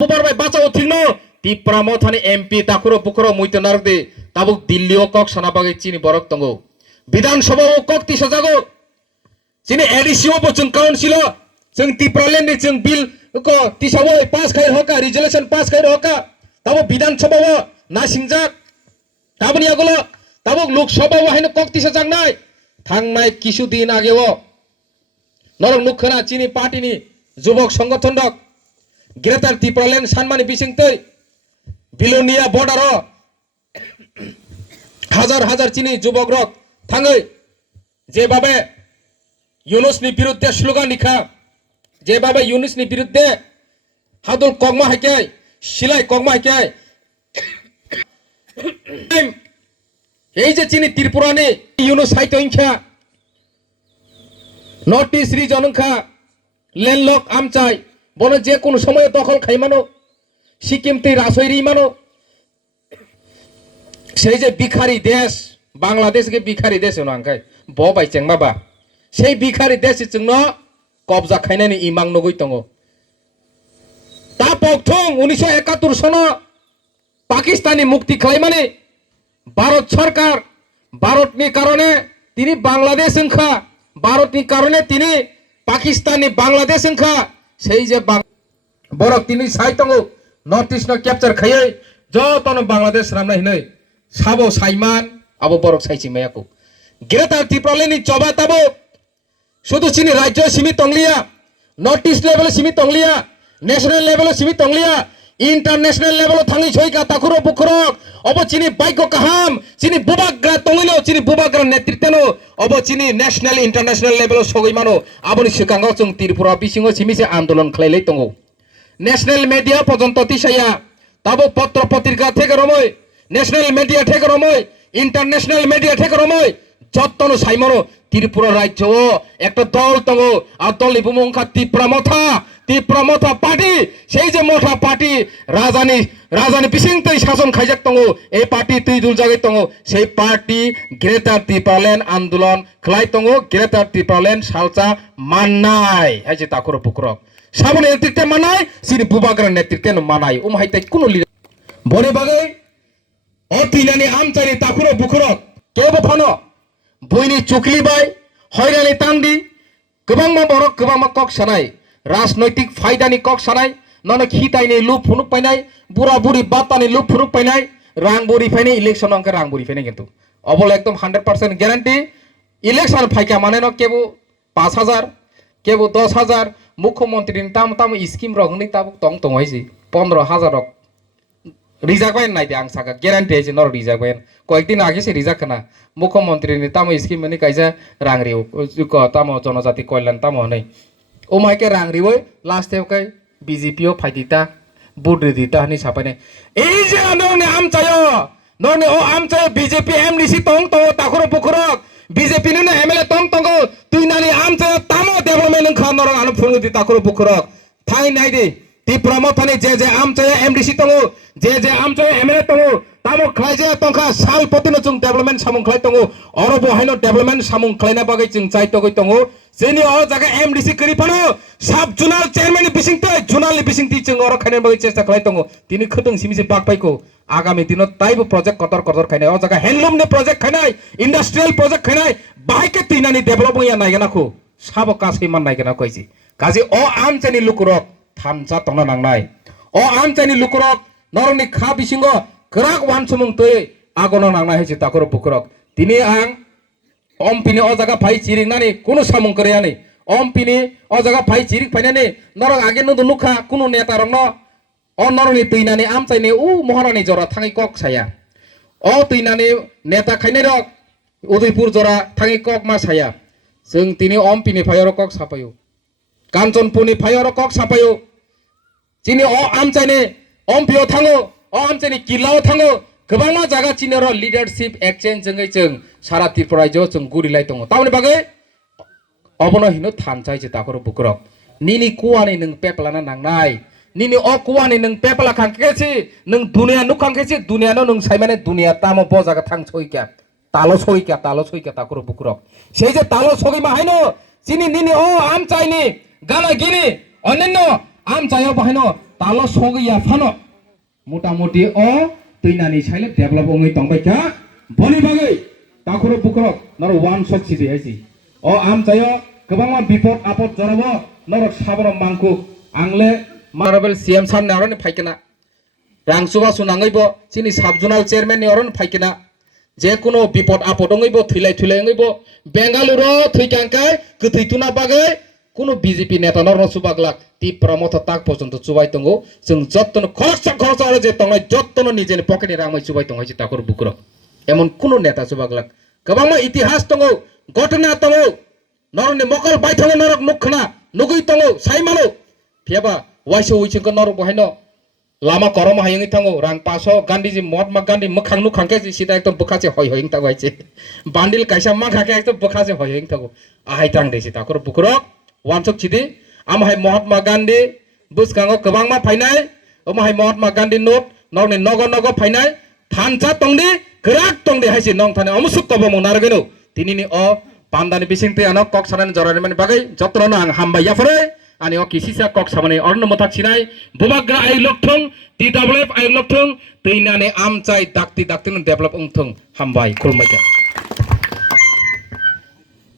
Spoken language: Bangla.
bubarbai bachao thingno tipra mothani MP takuro bukro muito narde tabuk Dillio kok sana bagai chini borok tongo Bidhan Sabha o kok tisa jago chini addition bo chung council chung tipra lende chung bill ko tisa wo pass khai hoka resolution pass khai hoka tabo Bidhan Sabha o na singjak tabuni agulo tabuk Lok Sabha o haino kok tisa jangnai thangnai kisu din age o norok nukhana chini party ni যুবক সংগঠন রক গ্রেটার ত্রিপুরাল্যান্ড সানমানি বিসিংতৈ বিলোনিয়া বর্ডার হাজার হাজার চিনি যুবক রক থাঙ্গৈ যেভাবে ইউনুসনি বিরুদ্ধে স্লোগান লিখা যেভাবে ইউনুসনি বিরুদ্ধে হাদুল কগমা হাইকাই সিলাই কগমা হাইকাই এই যে চিনি ত্রিপুরানি ইউনুস সাইতো ইনখা নর্থ ইস্ট রিজন ইনখা ল্যান্ডলক আমচাই বনে যে কোন সময় দখল খাই মানো সিকিম তুই রাসৈরি মানো সেই যে ভিখারি দেশ বাংলাদেশকে ভিখারি দেশ নাঙ্কাই ব বাইচেং মাবা সেই ভিখারি দেশ চিংন কবজা খাইনানি ইমাং নগৈ দङ তা পকথং 1971 সন পাকিস্তানি মুক্তি খাইমানি ভারত সরকার ভারতনি কারণে তিনি বাংলাদেশ সংখ্যা ভারতনি কারণে তিনি পাকিস্তানি বাংলাদেশ সংখ্যা সেই যে বরক তিনি সাইতং নর্থ ইস্ট ক্যাপচার খাইয়ে যতন বাংলাদেশ রামনা হিनै সাবো সাইমান আবো বরক সাইচি মায়াকো গ্রেটার ত্রিপুরাল্যান্ডনি চবা তাবো শুধু চিনি রাজ্য সীমিত তংলিয়া নর্থ ইস্ট লেভেল সীমিত তংলিয়া ন্যাশনাল লেভেল সীমিত তংলিয়া ইন্টারন্যাশনাল লেভেল থাঙ্গি ছয়কা তাকুরো বুখরক অব চিনি বাইক কাহাম চিনি বুবাগ্রা তংলিলো চিনি বুবাগ্রা নেতৃত্বনো অব চিনি ন্যাশনাল ইন্টারন্যাশনাল লেভেল সগৈ মানো আবনি সিকাঙ্গাও जों ত্রিপুরা বিসিङो সিমিসে আন্দোলন খাইলাই দङ ন্যাশনাল মিডিয়া পর্যন্ত তিসাইয়া তাবো পত্র পত্রিকা থেকে রময় ন্যাশনাল মিডিয়া থেকে রময় ইন্টারন্যাশনাল মিডিয়া থেকে রময় যতন সাইমনো ত্রিপুরা রাজ্য একটা দল দङ আর দলনি বুমংখা ত্রিপুরা মথা পার্টি সেই যে মথা পার্টি রাজানি বিসিংতৈ শাসন খাইজাক দङ এই পার্টি তুই দুল জায়গায় দङ সেই পার্টি গ্রেটার ত্রিপুরাল্যান্ড আন্দোলন খাই দङ গ্রেটার ত্রিপুরাল্যান্ড সালচা মাননাই হাইছে তাকুরো পুকুরক সামনে নেতৃত্বে মানাই সিনি বুবাগ্রা নেতৃত্বে মানাই হাইতাই কোনো বনে বাগৈ অ তিনানি আমচাইনি তাকুরো পুকুরক কেবো ফানো বইনি চুকলিबाय হয়রানি तांदि गोबांमा बरक गोबांमा कक सानाय राजनैतिक फायदानि कक सानाय नन खितायनि लुप फुनुक पाइनाय बुरा बुरि बातानि लुप फुनुक पाइनाय रां बुरि फाइनाय इलेक्शन अंक रां बुरि फाइनाय किन्तु अबल एकदम 100% ग्यारांटी इलेक्शन फाइका माने न केबो 5000 केबो 10000 मुख्यमंत्री ताम स्कीम रगनि ताबुक तंग तंगाइसि 15000 रक रिजार्व बायन नायदे आं सागा ग्यारांटी है नर रिजार्व बायन कয়েকদিন आगे से रिजार्व खाना मुख्यमंत्री ने ताम स्कीम नि काइजा रांगरिव ताम जनजाति कल्याण ताम हनै ओ माइके रांगरिव लास्ट एवकाय बीजेपीओ फाइदिता बुद्रि दिता हनि सापाने এই যে নরনে আমচায় নরনে ও আমচায় बीजेपी एमडीसी तंग तो ताखुरो पुखुरक बीजेपी ने एमएलए तंग तंग तुइ नानि আমচায় तामो डेभलपमेंट खा नर आनु फुंगु दि ताखुरो पुखुरक थाइ नायदे ত্রিপুরা মথানি যে আমচায় एमडीसी तंग जे আমচায় एमएलए तंग तामो खलाइजे तंखा साल पतिनो जों डेभलपमेंट सामुं खलाइ तंग अरब हाइनो डेभलपमेंट सामुं खलाइना बागै जों चाइतगै तंग जेनि अ जागा एमडीसी करिफानो साब जुनाल चेयरमैन बिसिंतै जुनालनि बिसिंति जों अर खाइना बागै चेष्टा खलाइ तंग तिनि खोदों सिमिसे बागपाइको आगामी दिनो ताइबो प्रोजेक्ट कतर खाइनाय अ जागा हैंडलूमनि प्रोजेक्ट खाइनाय इंडस्ट्रियल प्रोजेक्ट खाइनाय बाइके तिनानि डेभलप या नायगनाखौ साबो कासै मान नायगनाखौ आइसि काजि अ आमचानि लुकुरक थानजा तंना नांनाय अ आमचानि लुकुरक नरनि खा बिसिंगो गराक वान सुमुंतै आगनो नांना हेजे ताकुरो पुकुरक तिनि आं अमपिनि अ जागा फाइ चिरिंनानि कुनु सामुं करियानि अमपिनि अ जागा फाइ चिरिक फाइनानि नरक आगे नुदु लुखा कुनु नेता रंनो अ नरनि तैनानि आमचाइनि उ महारानि जरा थाङै कक साया अ तैनानि नेता खाइनाय रक उदयपुर जरा थाङै कक मा साया जों तिनि अमपिनि फायर कक सापायो काঞ্চনपुरनि फायर कक सापायो चिनि अ आमचाइनि अमपिओ थाङो अ आमचाइनि किल्लायाव थाङो गोबां जागा चिनर लिडारशिप एक्सचेंज जोङै जों सारा त्रिपुरा राज्योआव जों गुरिलाय दङ तावनि बागै अबनो हिनो थानसाइसे ताखुरो बुकुरक निनि कुवानि नों पेपलाना नांनाय निनि अ कुवानि नों पेपला खांखेसि नों दुनिया नुखांखेसि दुनियानो नों साइमाने दुनिया तामो ब जागा थां सइका तालो सइका ताखुरो बुकुरक সেই যে तालो सगै माहायनो चिनि निनि अ आमचाइनि गाना गिनि अन्यान्य আমচাইও बाहायनो talo sogi ya fano মোটামুটি ও তৈনানি সাইলে ডেভেলপ ওই তংবাইকা বনি বাগै তাখর বুকরক নর ওয়ান শট সিদি হাইছি ও আম চাইও गोबां বিপদ আপদ জনাব নরক সাবর মাংকু আংলে মারাবেল সিএম সান নারন ফাইকেনা রাংসুবা সুনাङैबो চিনি সাবজোনাল চেয়ারম্যান নিরন ফাইকেনা যে কোনো বিপদ আপদ ওङैबो থৈলাই থৈলাই ওङैबो বেঙ্গালুরু থৈকাংকাই গথৈতুনা বাগै কোনো বিজেপি নেতা নরন সুবাগলাক তীব্র মত তাক পর্যন্ত চুবাই তঙ্গো जों যত্ন খরচ আরে যে তংলাই যত্ন নিজের পকেটে রামাই চুবাই তংহাইছি তাকর বুকরক এমন কোন নেতা চুবাগলাক गोबां ইতিহাস তঙ্গো ঘটনা তঙ্গো নরনে মকল বাইথাঙ্গো নরক মুখনা নুগুই তঙ্গো সাইমানো ফেবা ওয়াইসো উইসিংকো নরক বহাইনো লামা করম হাইङै থাঙ্গো রাং পাসো গান্ধীজি মহাত্মা গান্ধী মোखां नुखांके সিধা একদম বখাছে হই হইং তাগো আইছে বান্ডিল কাইসা মাখাকে একদম বখাছে হই হইং তাগো আহাই তাং দেছি তাকর বুকরক ওয়ানসক চিদি আমহাই মহাত্মা গান্ধী বুসকাङो गोबांमा फाइनाय ओमहाय महात्मा गाন্ধী नोट नरनि नग नग फाइनाय थानसा तंदि गराक तंदि हाइसि नं थाने अमुसुक कबो मोनारगेनो तिनिनि अ पान्दानि बिसिंते आनो कक सानानि जरानि माने बागै जत्रनो आं हामबाय याफरे आनि अ किसिसा कक सामानि अर्न मथाक सिनाय बुबाग्रा आइ लकथं टिडब्लिउएफ आइ लकथं दैनानि आमचाय दाक्ति दाक्तिन डेभलप उंथं हामबाय खुलुमबाय।